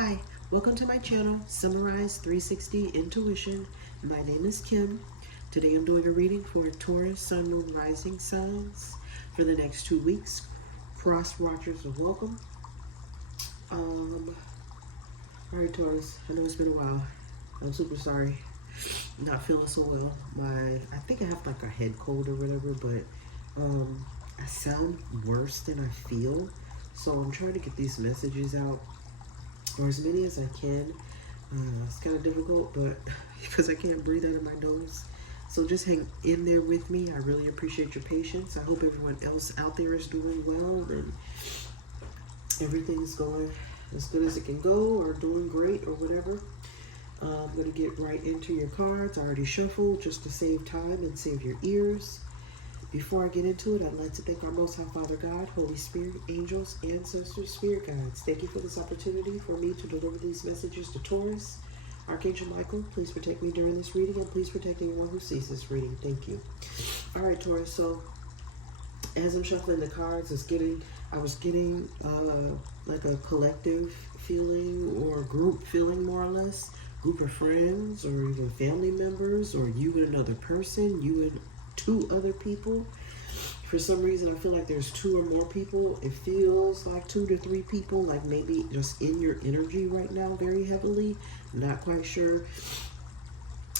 Hi, welcome to my channel, Summarize 360 Intuition. My name is Kim. Today I'm doing a reading for Taurus, Sun, Moon, Rising signs for the next 2 weeks. Cross watchers are welcome. Alright Taurus, I know it's been a while. I'm super sorry. Not feeling so well. I think I have like a head cold or whatever, but I sound worse than I feel. So I'm trying to get these messages out, or as many as I can. It's kind of difficult, but because I can't breathe out of my nose. So just hang in there with me. I really appreciate your patience. I hope everyone else out there is doing well and everything's going as good as it can go, or doing great, or whatever. I'm going to get right into your cards. I already shuffled just to save time and save your ears. Before I get into it, I'd like to thank our Most High Father God, Holy Spirit, angels, ancestors, spirit guides. Thank you for this opportunity for me to deliver these messages to Taurus. Archangel Michael, please protect me during this reading, and please protect anyone who sees this reading. Thank you. All right, Taurus. So as I'm shuffling the cards, I was getting like a collective feeling, or group feeling, more or less. Group of friends, or even family members, or you and another person, you and 2 other people. For some reason, I feel like there's 2 or more people. It feels like 2 to 3 people, like maybe just in your energy right now very heavily. Not quite sure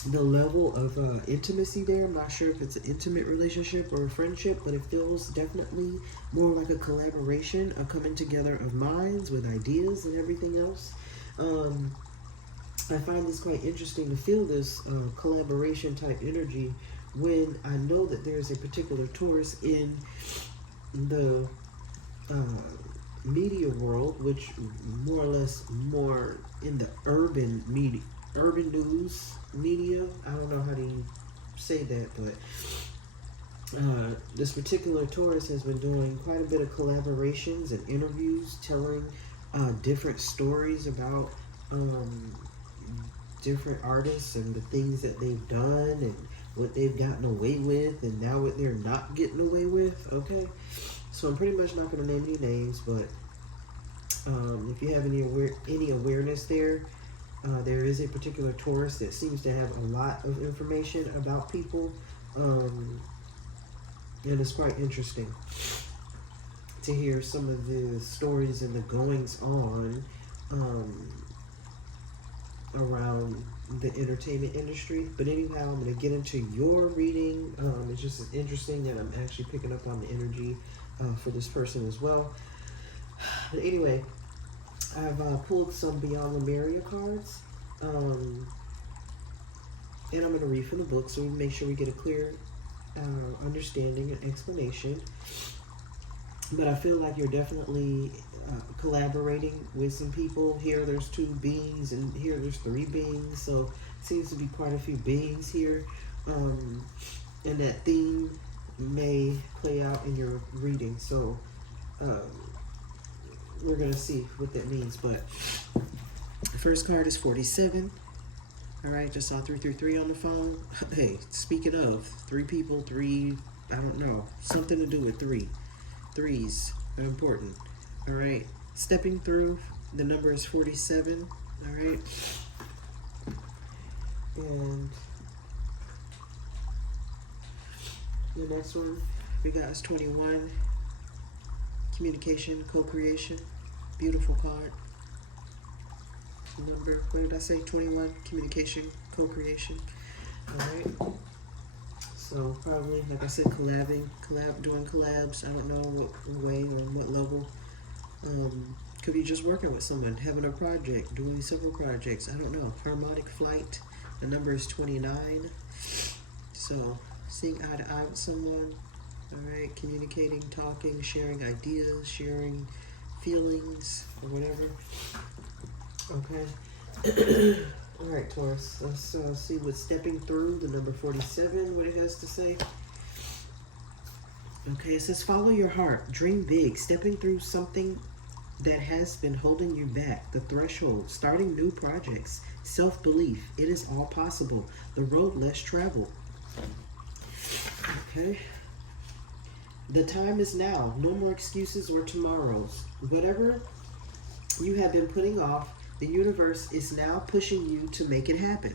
the level of intimacy there. I'm not sure if it's an intimate relationship or a friendship, but it feels definitely more like a collaboration, a coming together of minds with ideas and everything else. I find this quite interesting to feel this collaboration type energy when I know that there's a particular Taurus in the media world, which more or less more in the urban media, urban news media. I don't know how to say that, but this particular Taurus has been doing quite a bit of collaborations and interviews, telling different stories about different artists and the things that they've done and what they've gotten away with, and now what they're not getting away with. Okay, so I'm pretty much not going to name any names, but if you have any awareness there, there is a particular Taurus that seems to have a lot of information about people, and it's quite interesting to hear some of the stories and the goings on around the entertainment industry. But anyhow, I'm going to get into your reading. It's just interesting that I'm actually picking up on the energy for this person as well. But anyway, I've pulled some Beyond Lemuria cards, and I'm going to read from the book so we make sure we get a clear understanding and explanation. But I feel like you're definitely collaborating with some people. Here there's 2 beings, and here there's 3 beings, so it seems to be quite a few beings here, and that theme may play out in your reading. So we're going to see what that means. But the first card is 47. All right, just saw 333 on the phone. Hey, speaking of 3 people, 3, I don't know, something to do with 3. 3s are important. All right, stepping through, the number is 47. All right, and the next one we got is 21. Communication, co-creation. Beautiful card. Number, what did I say? 21. Communication, co-creation. All right. So probably, like I said, doing collabs. I don't know what way or what level. Could be just working with someone, having a project, doing several projects. I don't know. Harmonic flight. The number is 29. So seeing eye to eye with someone. All right. Communicating, talking, sharing ideas, sharing feelings, or whatever. Okay. All right, Taurus, let's see what's stepping through, the number 47, what it has to say. Okay, it says, follow your heart, dream big, stepping through something that has been holding you back, the threshold, starting new projects, self-belief, it is all possible, the road less traveled. Okay, the time is now, no more excuses or tomorrows. Whatever you have been putting off, The universe is now pushing you to make it happen.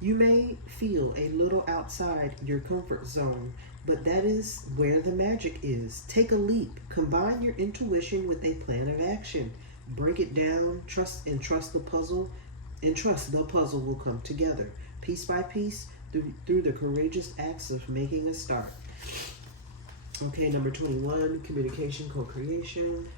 You may feel a little outside your comfort zone, but that is where the magic is. Take a leap. Combine your intuition with a plan of action. Break it down, trust the puzzle, and trust the puzzle will come together, piece by piece, through the courageous acts of making a start. Okay, number 21, communication, co-creation.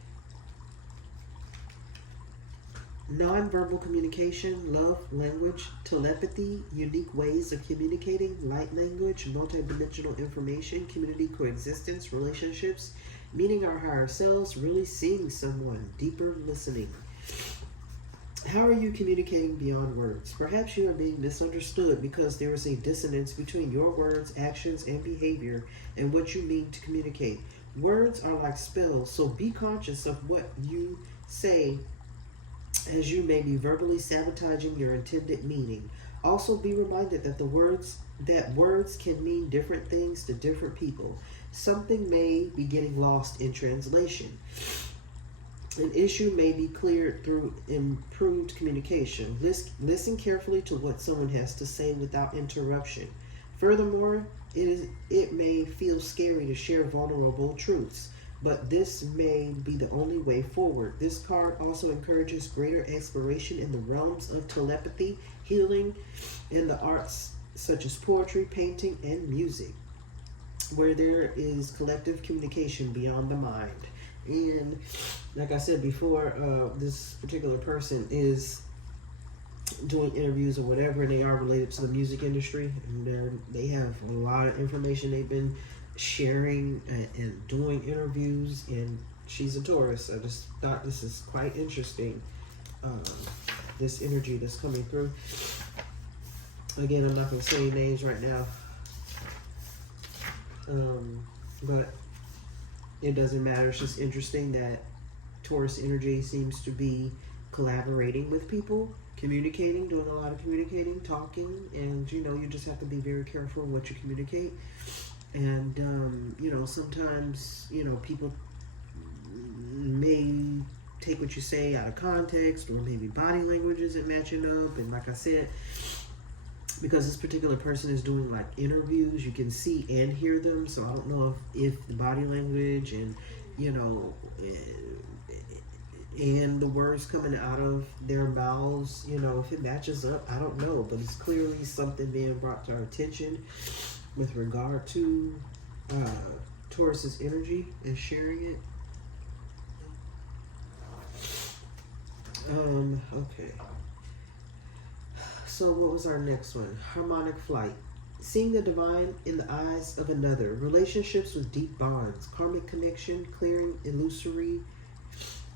Nonverbal communication, love, language, telepathy, unique ways of communicating, light language, multidimensional information, community coexistence, relationships, meeting our higher selves, really seeing someone, deeper listening. How are you communicating beyond words? Perhaps you are being misunderstood because there is a dissonance between your words, actions, and behavior and what you mean to communicate. Words are like spells, so be conscious of what you say, as you may be verbally sabotaging your intended meaning. Also be reminded that words can mean different things to different people. Something may be getting lost in translation. An issue may be cleared through improved communication. Listen carefully to what someone has to say without interruption. Furthermore, it may feel scary to share vulnerable truths, but this may be the only way forward. This card also encourages greater exploration in the realms of telepathy, healing, and the arts such as poetry, painting, and music, where there is collective communication beyond the mind. And like I said before, this particular person is doing interviews or whatever, and they are related to the music industry, and they have a lot of information they've been sharing and doing interviews, and she's a Taurus. I just thought this is quite interesting, this energy that's coming through. Again, I'm not going to say any names right now, but it doesn't matter. It's just interesting that Taurus energy seems to be collaborating with people, communicating, doing a lot of communicating, talking, and you just have to be very careful what you communicate. And sometimes people may take what you say out of context, or maybe body language isn't matching up. And like I said, because this particular person is doing like interviews, you can see and hear them, so I don't know if the body language and and the words coming out of their mouths, if it matches up, I don't know. But it's clearly something being brought to our attention with regard to Taurus's energy and sharing it. Okay. So what was our next one? Harmonic flight. Seeing the divine in the eyes of another. Relationships with deep bonds. Karmic connection. Clearing illusory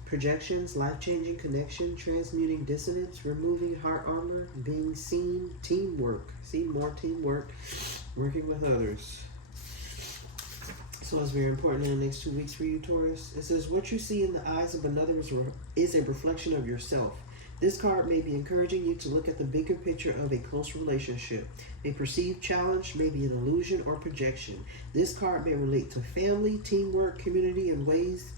projections. Life-changing connection. Transmuting dissonance. Removing heart armor. Being seen. Teamwork. See, more teamwork. Working with others. So it's very important in the next 2 weeks for you, Taurus. It says, what you see in the eyes of another is a reflection of yourself. This card may be encouraging you to look at the bigger picture of a close relationship. A perceived challenge may be an illusion or projection. This card may relate to family, teamwork, community, and ways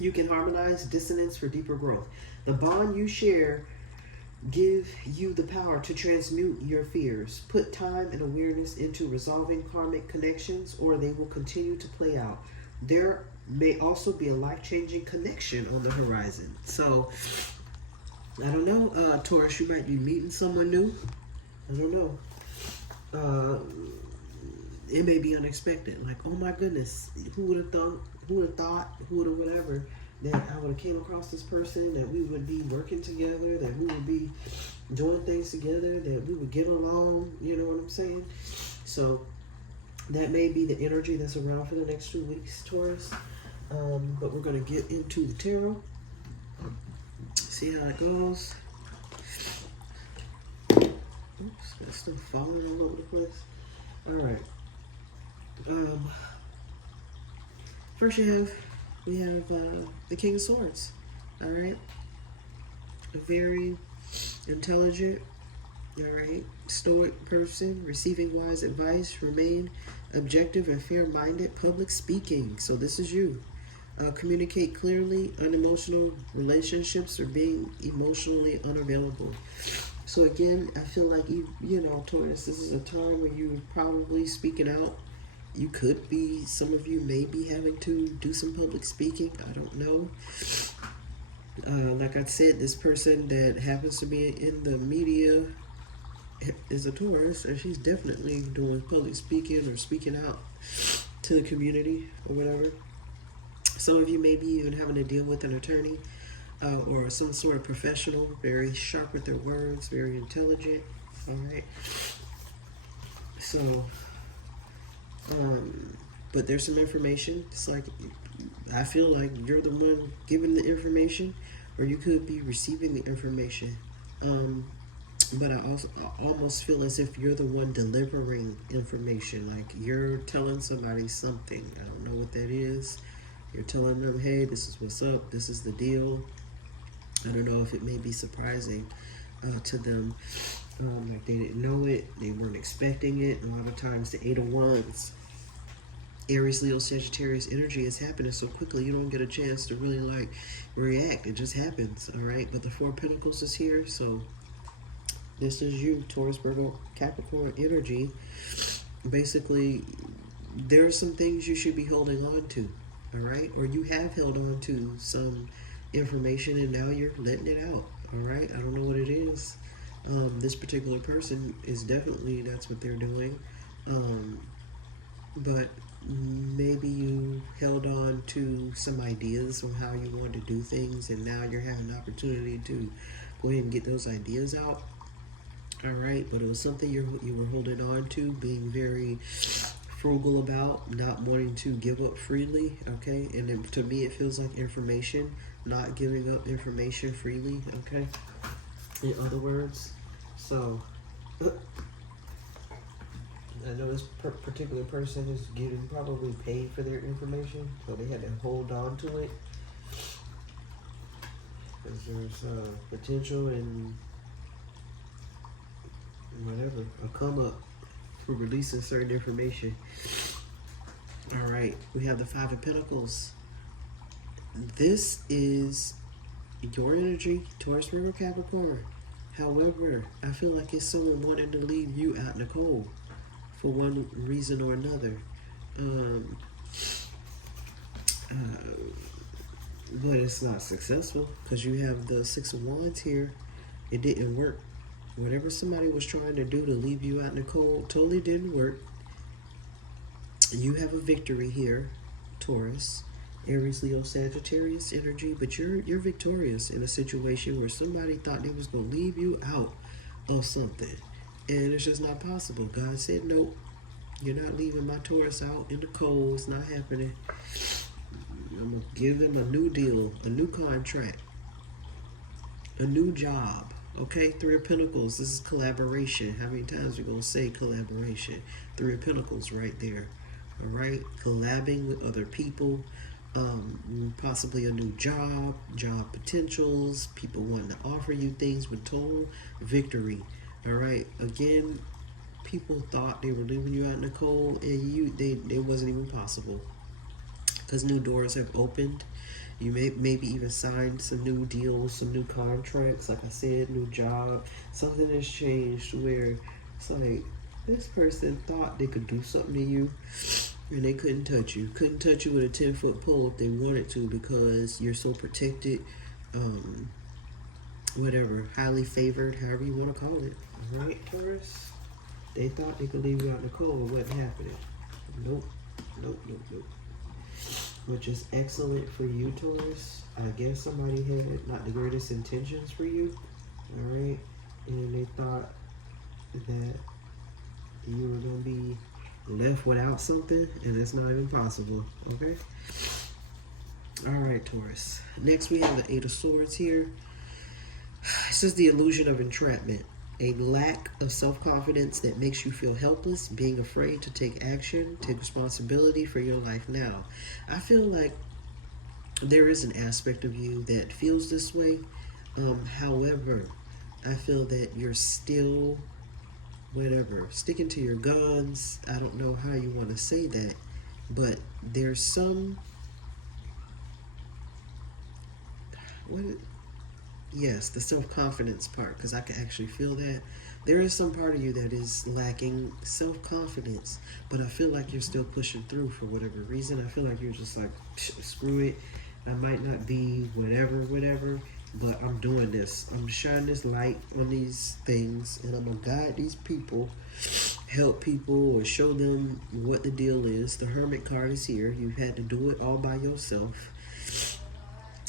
you can harmonize dissonance for deeper growth. The bond you share give you the power to transmute your fears. Put time and awareness into resolving karmic connections, or they will continue to play out. There may also be a life-changing connection on the horizon. So, I don't know, Taurus, you might be meeting someone new. I don't know. It may be unexpected. Like, oh my goodness, who would have thought, who would have whatever, that I would have came across this person, that we would be working together, that we would be doing things together, that we would get along, you know what I'm saying? So that may be the energy that's around for the next 2 weeks, Taurus. But we're going to get into the tarot, see how it goes. Oops, it's still falling all over the place. All right. First we have the King of Swords. All right. A very intelligent, all right, stoic person, receiving wise advice, remain objective and fair-minded, public speaking. So this is you. Communicate clearly. Unemotional relationships or being emotionally unavailable. So again, I feel like you know, Taurus, this is a time where you're probably speaking out. You could be, some of you may be having to do some public speaking. I don't know. Like I said, this person that happens to be in the media is a Taurus, and she's definitely doing public speaking or speaking out to the community or whatever. Some of you may be even having to deal with an attorney or some sort of professional, very sharp with their words, very intelligent. All right. So, but there's some information. It's like, I feel like you're the one giving the information, or you could be receiving the information. But I almost feel as if you're the one delivering information. Like you're telling somebody something. I don't know what that is. You're telling them, hey, this is what's up. This is the deal. I don't know if it may be surprising to them. Like they didn't know it. They weren't expecting it. A lot of times the 8 of Wands, Aries, Leo, Sagittarius energy is happening so quickly you don't get a chance to really like react. It just happens, all right? But the 4 of Pentacles is here, so this is you, Taurus, Virgo, Capricorn energy. Basically, there are some things you should be holding on to, all right? Or you have held on to some information and now you're letting it out, all right? I don't know what it is. This particular person is definitely, that's what they're doing. But maybe you held on to some ideas on how you want to do things and now you're having an opportunity to go ahead and get those ideas out. All right, but it was something you were holding on to, being very frugal about, not wanting to give up freely, okay? And then, to me, it feels like information, not giving up information freely, okay? In other words, so I know this particular person is getting probably paid for their information, so they had to hold on to it because there's potential and whatever, a come up for releasing certain information. All right, we have the 5 of Pentacles. This is your energy, Taurus, Virgo, Capricorn. However, I feel like it's someone wanting to leave you out in the cold for one reason or another. But it's not successful because you have the 6 of Wands here. It didn't work. Whatever somebody was trying to do to leave you out in the cold totally didn't work. You have a victory here, Taurus, Aries, Leo, Sagittarius energy, but you're victorious in a situation where somebody thought they was going to leave you out of something. And it's just not possible. God said, nope, you're not leaving my Taurus out in the cold. It's not happening. I'm going to give them a new deal, a new contract, a new job. Okay, 3 of Pentacles, this is collaboration. How many times are we going to say collaboration? 3 of Pentacles right there. All right, collabing with other people, possibly a new job potentials, people wanting to offer you things with total victory. All right, again, people thought they were leaving you out in the cold and they wasn't even possible because new doors have opened. You maybe even signed some new deals, some new contracts. Like I said, new job. Something has changed where it's like this person thought they could do something to you and they couldn't touch you. Couldn't touch you with a 10-foot pole if they wanted to because you're so protected. Whatever, highly favored, however you want to call it. All right, Taurus? They thought they could leave you out in the cold. It wasn't happening. Nope. Which is excellent for you, Taurus. I guess somebody had not the greatest intentions for you, all right? And they thought that you were going to be left without something, and it's not even possible, okay? All right, Taurus. Next, we have the 8 of Swords here. This is the illusion of entrapment. A lack of self-confidence that makes you feel helpless, being afraid to take action, take responsibility for your life now. I feel like there is an aspect of you that feels this way. However, I feel that you're still, sticking to your guns. I don't know how you want to say that, but there's some what? Yes, the self-confidence part, because I can actually feel that. There is some part of you that is lacking self-confidence, but I feel like you're still pushing through for whatever reason. I feel like you're just like, screw it. I might not be whatever, whatever, but I'm doing this. I'm shining this light on these things, and I'm going to guide these people, help people, or show them what the deal is. The Hermit card is here. You've had to do it all by yourself.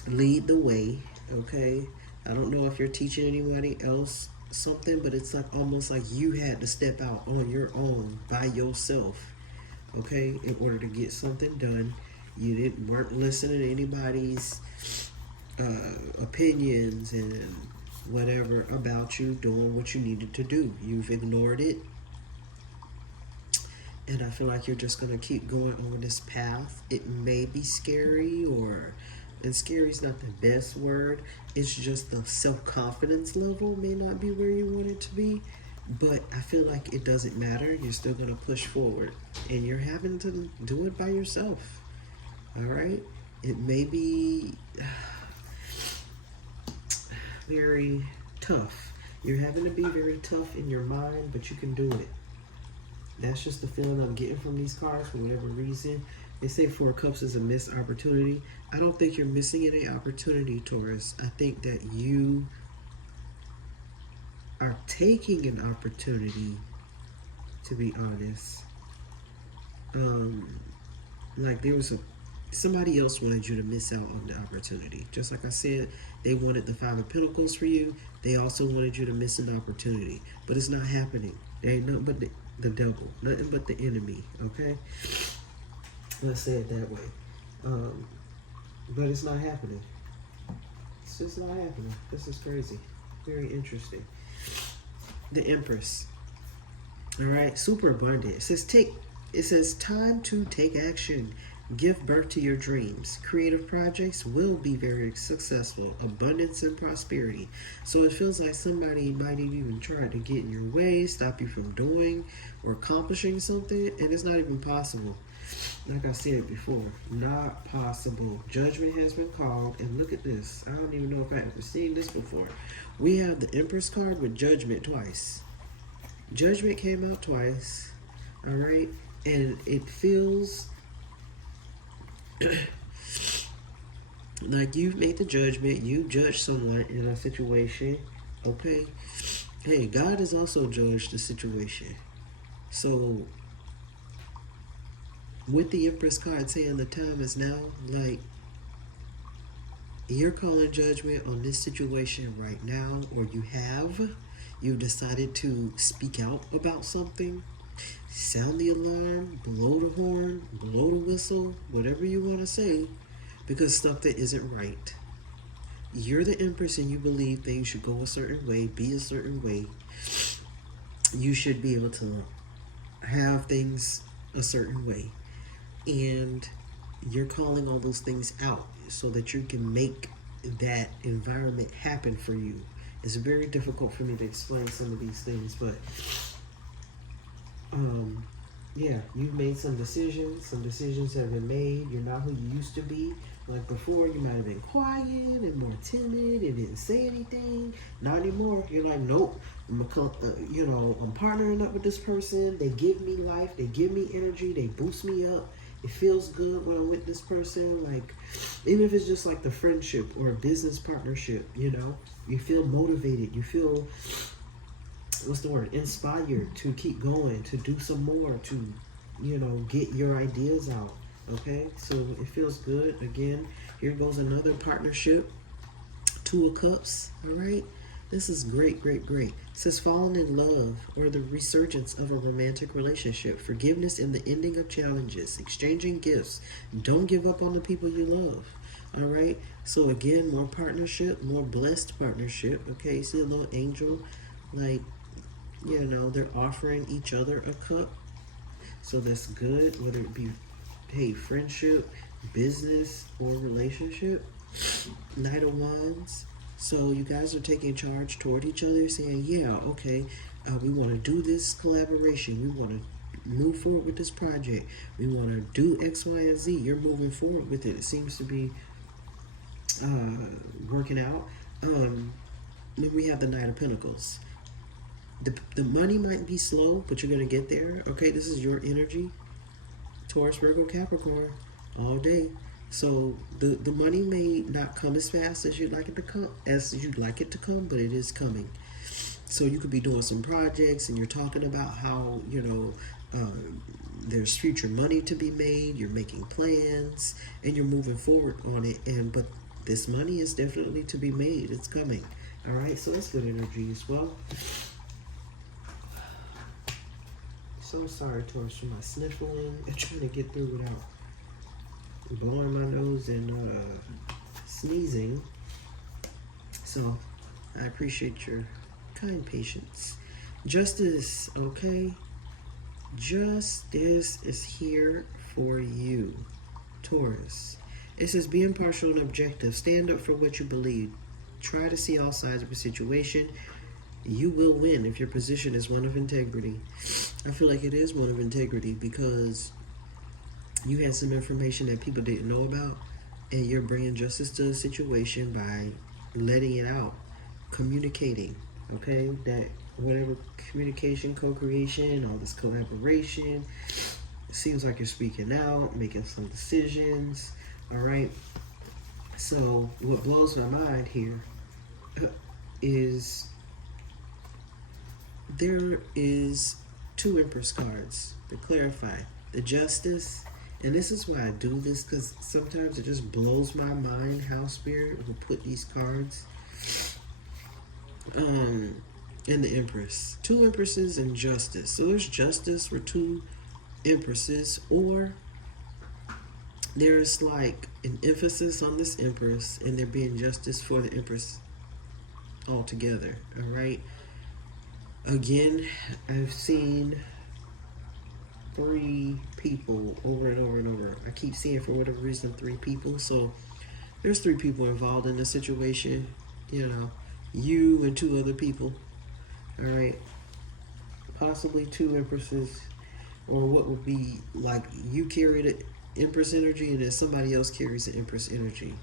Lead the way, okay? I don't know if you're teaching anybody else something, but it's like almost like you had to step out on your own by yourself, okay, in order to get something done. You weren't listening to anybody's opinions and whatever about you doing what you needed to do. You've ignored it, and I feel like you're just gonna keep going over this path. It may be scary, and scary is not the best word. It's just the self-confidence level may not be where you want it to be, but I feel like it doesn't matter. You're still gonna push forward, and you're having to do it by yourself. All right, it may be very tough. You're having to be very tough in your mind, but you can do it. That's just the feeling I'm getting from these cards for whatever reason. They say Four of Cups is a missed opportunity. I don't think you're missing any opportunity, Taurus. I think that you are taking an opportunity, to be honest. Like there was somebody else wanted you to miss out on the opportunity. Just like I said, they wanted the Five of Pentacles for you. They also wanted you to miss an opportunity. But it's not happening. There ain't nothing but the devil. Nothing but the enemy, okay? Let's say it that way. But it's not happening. It's just not happening. This is crazy. Very interesting. The Empress. All right, super abundant. It says time to take action. Give birth to your dreams. Creative projects will be very successful. Abundance and prosperity. So it feels like somebody might even try to get in your way, stop you from doing or accomplishing something, and it's not even possible. Like I said before, not possible. Judgment has been called, and look at this. I don't even know if I've ever seen this before. We have the Empress card with Judgment twice. Judgment came out twice, all right? And it feels like you've made the judgment. You judged someone in a situation, okay? Hey, God has also judged the situation. So with the Empress card saying the time is now, like you're calling judgment on this situation right now, or you've decided to speak out about something, sound the alarm, blow the horn, blow the whistle, whatever you want to say, because something isn't right. You're the Empress and you believe things should go a certain way, be a certain way. You should be able to have things a certain way. And you're calling all those things out so that you can make that environment happen for you. It's very difficult for me to explain some of these things, but yeah, you've made some decisions. Some decisions have been made. You're not who you used to be. Like before, you might have been quiet and more timid and didn't say anything. Not anymore. You're like, nope. I'm partnering up with this person. They give me life. They give me energy. They boost me up. It feels good when I'm with this person. Like, even if it's just like the friendship or a business partnership, you feel motivated. You feel, what's the word? Inspired to keep going, to do some more, to, get your ideas out. Okay, so it feels good. Again, here goes another partnership. Two of Cups. All right, this is great, great, great. It says falling in love or the resurgence of a romantic relationship, forgiveness and the ending of challenges, exchanging gifts. Don't give up on the people you love. All right, so again, more partnership, more blessed partnership. Okay, see a little angel, like, they're offering each other a cup. So that's good, whether it be, hey, friendship, business, or relationship. Knight of Wands. So you guys are taking charge toward each other, saying, yeah, okay, we want to do this collaboration. We want to move forward with this project. We want to do X, Y, and Z. You're moving forward with it. It seems to be working out. Then we have the Knight of Pentacles. The money might be slow, but you're going to get there. Okay, this is your energy. Taurus, Virgo, Capricorn, all day. So the money may not come as fast as you'd like it to come, but it is coming. So you could be doing some projects and you're talking about how, there's future money to be made, you're making plans, and you're moving forward on it. But this money is definitely to be made. It's coming. All right, so it's good energy as well. So sorry, Taurus, for my sniffling and trying to get through without blowing my nose and sneezing. So I appreciate your kind patience. Justice, okay? Justice is here for you, Taurus. It says be impartial and objective. Stand up for what you believe. Try to see all sides of a situation. You will win if your position is one of integrity. I feel like it is one of integrity because you had some information that people didn't know about, and you're bringing justice to a situation by letting it out, communicating, okay? That whatever communication, co-creation, all this collaboration, it seems like you're speaking out, making some decisions, all right? So what blows my mind here is there is 2 Empress cards to clarify. The Justice, and this is why I do this, because sometimes it just blows my mind how Spirit will put these cards. And the Empress. 2 Empresses and Justice. So there's Justice for 2 Empresses, or there's like an emphasis on this Empress and there being justice for the Empress altogether, all right? Again, I've seen 3 people over and over and over. I keep seeing, for whatever reason, 3 people. So there's 3 people involved in the situation. You and 2 other people. All right. Possibly 2 Empresses, or what would be like you carry the Empress energy and then somebody else carries the Empress energy.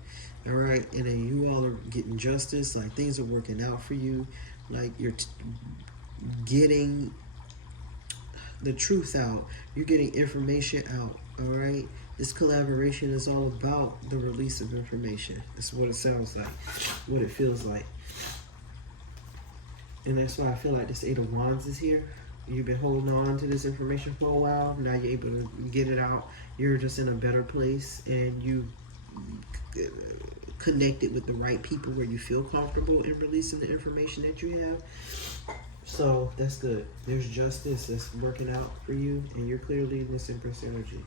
All right. And then you all are getting justice. Like things are working out for you. Like you're getting the truth out. You're getting information out. All right. This collaboration is all about the release of information. That's what it sounds like, what it feels like. And that's why I feel like this 8 of Wands is here. You've been holding on to this information for a while. Now you're able to get it out. You're just in a better place, and you connected with the right people where you feel comfortable in releasing the information that you have. So that's good. There's justice that's working out for you, and you're clearly in this Empress energy.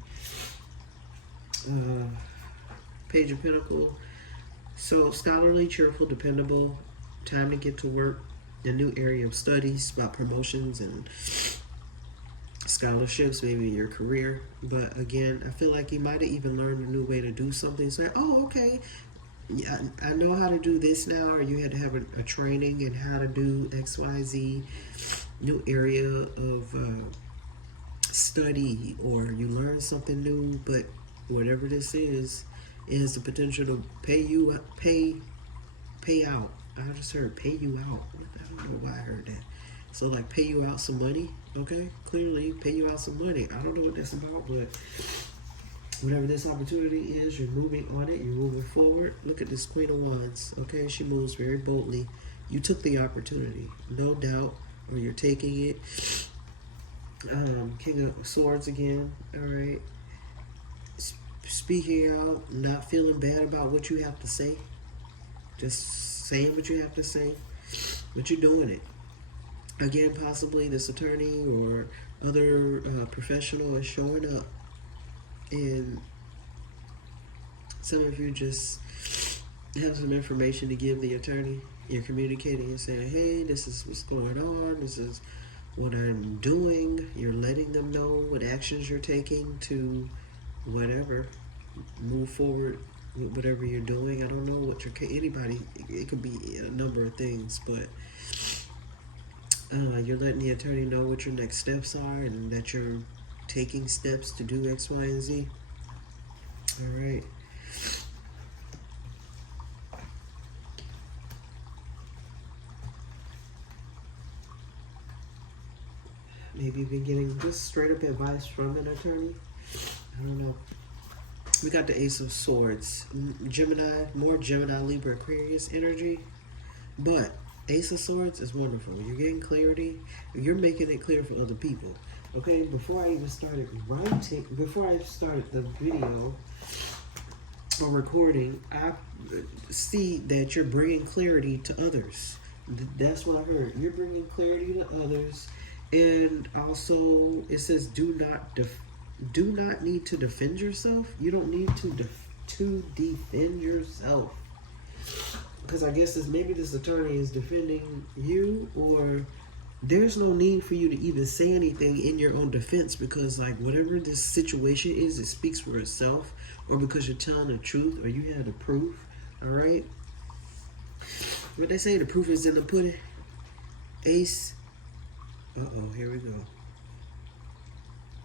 Page of Pentacles. So scholarly, cheerful, dependable. Time to get to work. A new area of studies about promotions and scholarships, maybe your career. But again, I feel like you might have even learned a new way to do something. It's like, oh, okay, yeah, I know how to do this now. Or you had to have a training in how to do X, Y, Z. New area of study, or you learn something new. But whatever this is, it has the potential to pay out. I just heard pay you out. I don't know why I heard that. So like pay you out some money, okay? Clearly pay you out some money. I don't know what that's about, but whatever this opportunity is, you're moving on it, you're moving forward. Look at this Queen of Wands, okay? She moves very boldly. You took the opportunity, no doubt, or you're taking it. King of Swords again, all right? Speaking out, not feeling bad about what you have to say. Just saying what you have to say, but you're doing it. Again, possibly this attorney or other professional is showing up, and some of you just have some information to give the attorney. You're communicating and saying, hey, this is what's going on, this is what I'm doing. You're letting them know what actions you're taking to whatever, move forward with whatever you're doing. I don't know what anybody, it could be a number of things, but you're letting the attorney know what your next steps are and that you're taking steps to do X, Y, and Z. All right. Maybe you've been getting just straight up advice from an attorney. I don't know. We got the Ace of Swords. Gemini, more Gemini, Libra, Aquarius energy. But Ace of Swords is wonderful. You're getting clarity. You're making it clear for other people. Okay, before I even started writing, before I started the video or recording, I see that you're bringing clarity to others. That's what I heard. You're bringing clarity to others. And also, it says do not need to defend yourself. You don't need to defend yourself. Because I guess maybe this attorney is defending you, or there's no need for you to even say anything in your own defense, because like whatever this situation is, it speaks for itself, or because you're telling the truth, or you have the proof. All right. What they say, the proof is in the pudding. Ace. Uh-oh, here we go.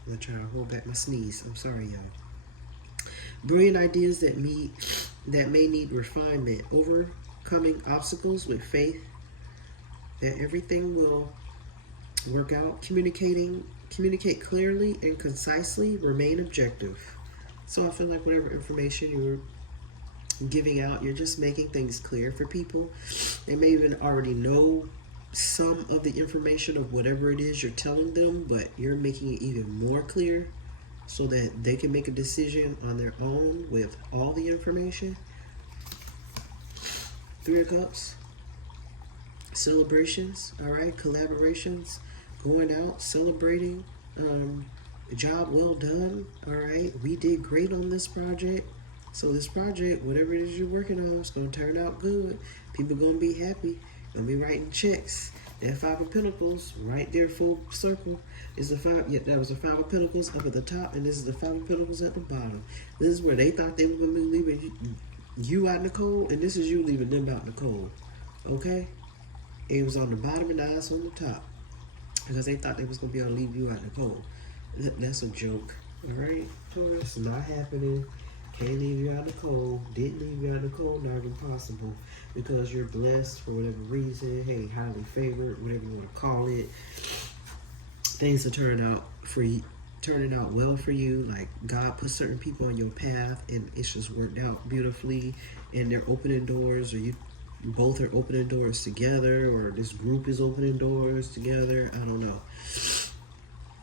I'm gonna try to hold back my sneeze. I'm sorry, y'all. Brilliant ideas that may need refinement. Overcoming obstacles with faith that everything will work out. Communicate clearly and concisely. Remain objective. So I feel like whatever information you're giving out, you're just making things clear for people. They may even already know some of the information of whatever it is you're telling them, but you're making it even more clear so that they can make a decision on their own with all the information. Three of Cups. Celebrations, all right, collaborations, going out, celebrating, job well done, all right, we did great on this project. So this project, whatever it is you're working on, it's going to turn out good. People are going to be happy. Going to be writing checks. That Five of Pentacles, right there, full circle, is the five. Yeah, that was the Five of Pentacles up at the top, and this is the Five of Pentacles at the bottom. This is where they thought they were going to be leaving you out in the cold, and this is you leaving them out in the cold. Okay? It was on the bottom and now it's on the top, because they thought they was going to be able to leave you out in the cold. That's a joke. All right? Taurus, not happening. Can't leave you out in the cold. Didn't leave you out in the cold. Not even possible. Because you're blessed for whatever reason. Hey, highly favored, whatever you want to call it. Things are turning out well for you. Like God put certain people on your path, and it's just worked out beautifully. And they're opening doors, or you both are opening doors together, or this group is opening doors together. I don't know.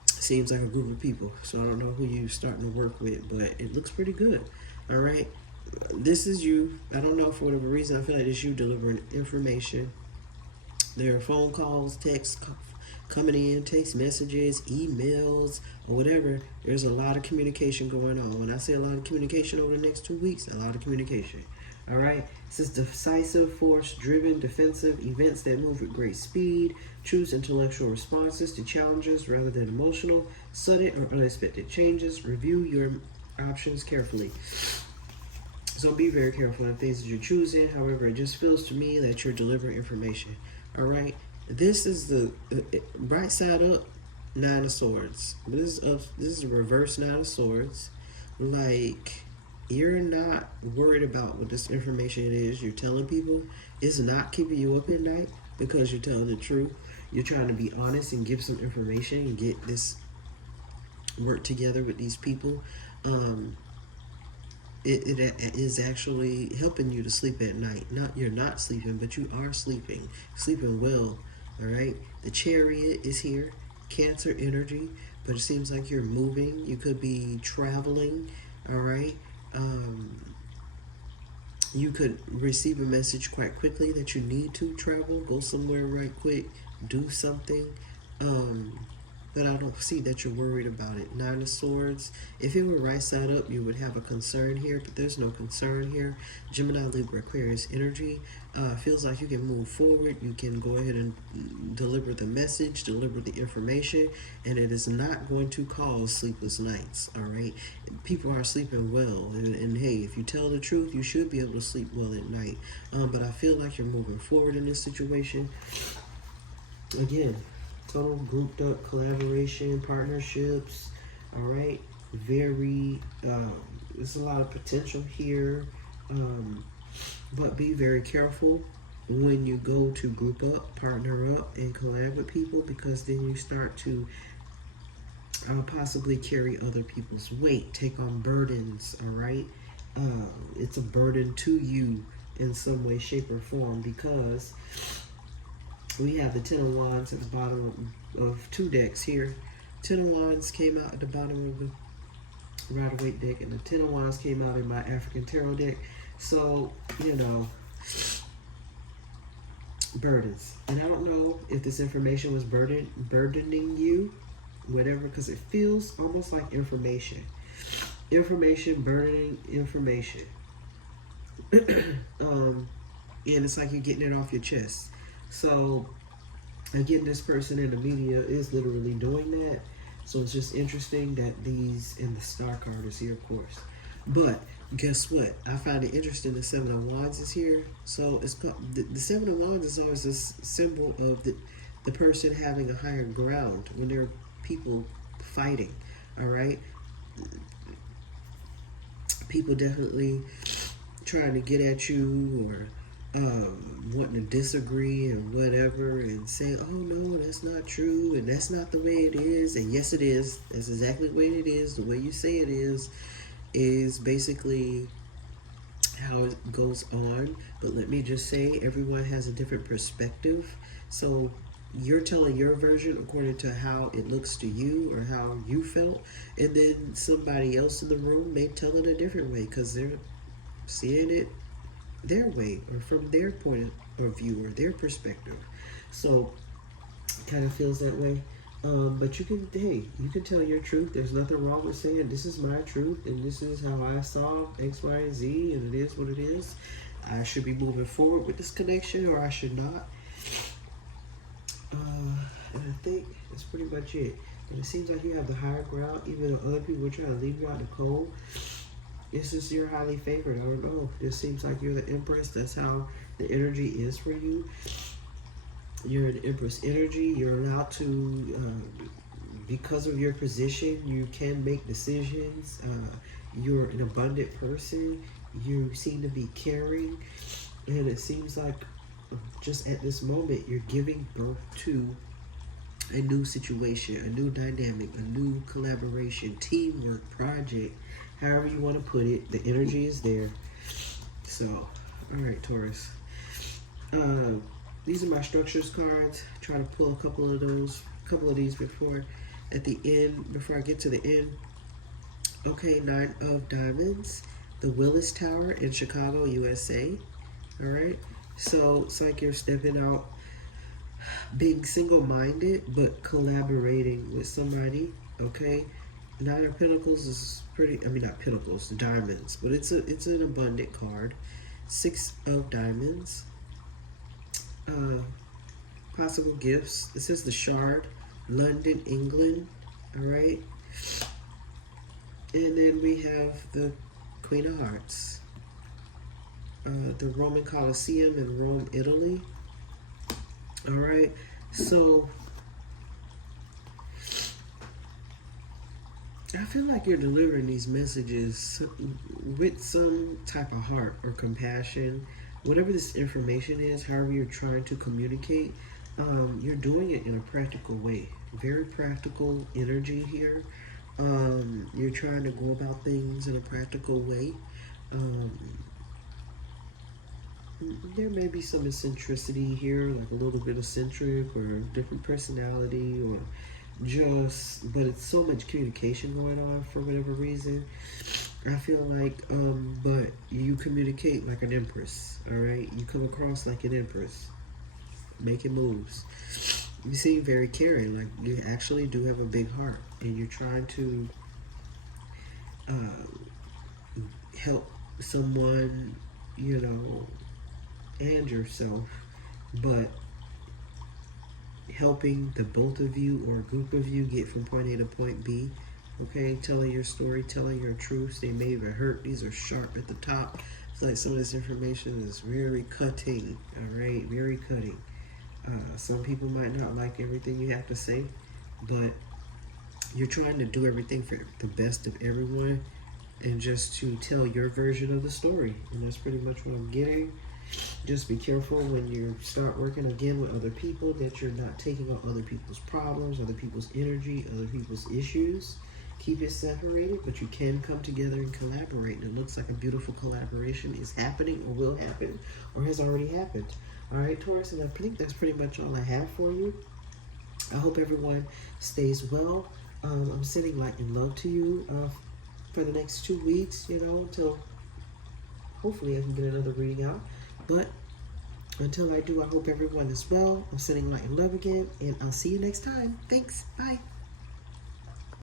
Seems like a group of people, so I don't know who you're starting to work with, but it looks pretty good. All right, this is you. I don't know, for whatever reason, I feel like it's you delivering information. There are phone calls, texts coming in, text messages, emails, or whatever. There's a lot of communication going on. When I say a lot of communication over the next 2 weeks, a lot of communication. All right, this is decisive, force-driven, defensive events that move at great speed. Choose intellectual responses to challenges rather than emotional, sudden or unexpected changes. Review your options carefully. So be very careful in things that you're choosing. However, it just feels to me that you're delivering information. All right, this is the right side up, Nine of Swords. This is a reverse Nine of Swords. Like, you're not worried about what this information is you're telling people. It's not keeping you up at night because you're telling the truth. You're trying to be honest and give some information and get this work together with these people. It is actually helping you to sleep at night. You're not sleeping, but you are sleeping well. All right. The Chariot is here, Cancer energy, but it seems like you're moving. You could be traveling. All right. You could receive a message quite quickly that you need to travel, go somewhere right quick, do something. But I don't see that you're worried about it. Nine of Swords. If it were right side up, you would have a concern here, but there's no concern here. Gemini, Libra, Aquarius energy. Feels like you can move forward. You can go ahead and deliver the message, deliver the information, and it is not going to cause sleepless nights, all right? People are sleeping well, and hey, if you tell the truth, you should be able to sleep well at night. But I feel like you're moving forward in this situation. Again, total grouped up collaboration, partnerships, all right? There's a lot of potential here, but be very careful when you go to group up, partner up, and collab with people, because then you start to possibly carry other people's weight, take on burdens, all right? It's a burden to you in some way, shape, or form, because we have the Ten of Wands at the bottom of two decks here. Ten of Wands came out at the bottom of the Rider-Waite deck, and the Ten of Wands came out in my African Tarot deck. So, you know, burdens. And I don't know if this information was burdening you, whatever, because it feels almost like information. Information, burdening information. And it's like you're getting it off your chest. So, again, this person in the media is literally doing that. So it's just interesting that these, and the Star card is here, of course. But guess what? I find it interesting the Seven of Wands is here. So it's called, the Seven of Wands is always a symbol of the person having a higher ground when there are people fighting. All right? People definitely trying to get at you, or wanting to disagree and whatever, and say, oh no, that's not true, and that's not the way it is, and yes it is, that's exactly the way it is, the way you say it is basically how it goes on. But let me just say, everyone has a different perspective, so you're telling your version according to how it looks to you or how you felt, and then somebody else in the room may tell it a different way because they're seeing it their way or from their point of view or their perspective. So it kind of feels that way. But you can tell your truth. There's nothing wrong with saying, this is my truth and this is how I saw X, Y, and Z, and it is what it is. I should be moving forward with this connection, or I should not. And I think that's pretty much it. And it seems like you have the higher ground, even though other people are trying to leave you out in the cold. It's just you're highly favored. I don't know. It seems like you're the Empress. That's how the energy is for you. You're an Empress energy. You're allowed to, because of your position, you can make decisions. You're an abundant person. You seem to be caring. And it seems like just at this moment, you're giving birth to a new situation, a new dynamic, a new collaboration, teamwork, project. However you want to put it, the energy is there. So, all right, Taurus. These are my structures cards. Try to pull a couple of these before I get to the end. Okay, Nine of Diamonds, the Willis Tower in Chicago, USA. All right. So it's like you're stepping out, being single-minded, but collaborating with somebody. Okay. Nine of Pentacles is not Pentacles, Diamonds, but it's an abundant card. Six of Diamonds. Possible gifts. It says the Shard, London, England. All right. And then we have the Queen of Hearts. The Roman Colosseum in Rome, Italy. All right. So I feel like you're delivering these messages with some type of heart or compassion. Whatever this information is, however you're trying to communicate, you're doing it in a practical way. Very practical energy here. You're trying to go about things in a practical way. There may be some eccentricity here, like a little bit eccentric or different personality, or but it's so much communication going on for whatever reason. I feel like, but you communicate like an empress, all right? You come across like an empress, making moves. You seem very caring, like you actually do have a big heart, and you're trying to help someone, and yourself, but helping the both of you or a group of you get from point A to point B. Okay, telling your story, telling your truths. They may even hurt. These are sharp at the top. It's like some of this information is very cutting. All right, very cutting. Some people might not like everything you have to say, but you're trying to do everything for the best of everyone and just to tell your version of the story. And that's pretty much what I'm getting. Just be careful when you start working again with other people that you're not taking on other people's problems, other people's energy, other people's issues. Keep it separated, but you can come together and collaborate. And it looks like a beautiful collaboration is happening or will happen or has already happened. All right, Taurus, and I think that's pretty much all I have for you. I hope everyone stays well. I'm sending light and love to you for the next 2 weeks, you know, until hopefully I can get another reading out. But until I do, I hope everyone is well. I'm sending light and love again, and I'll see you next time. Thanks. Bye.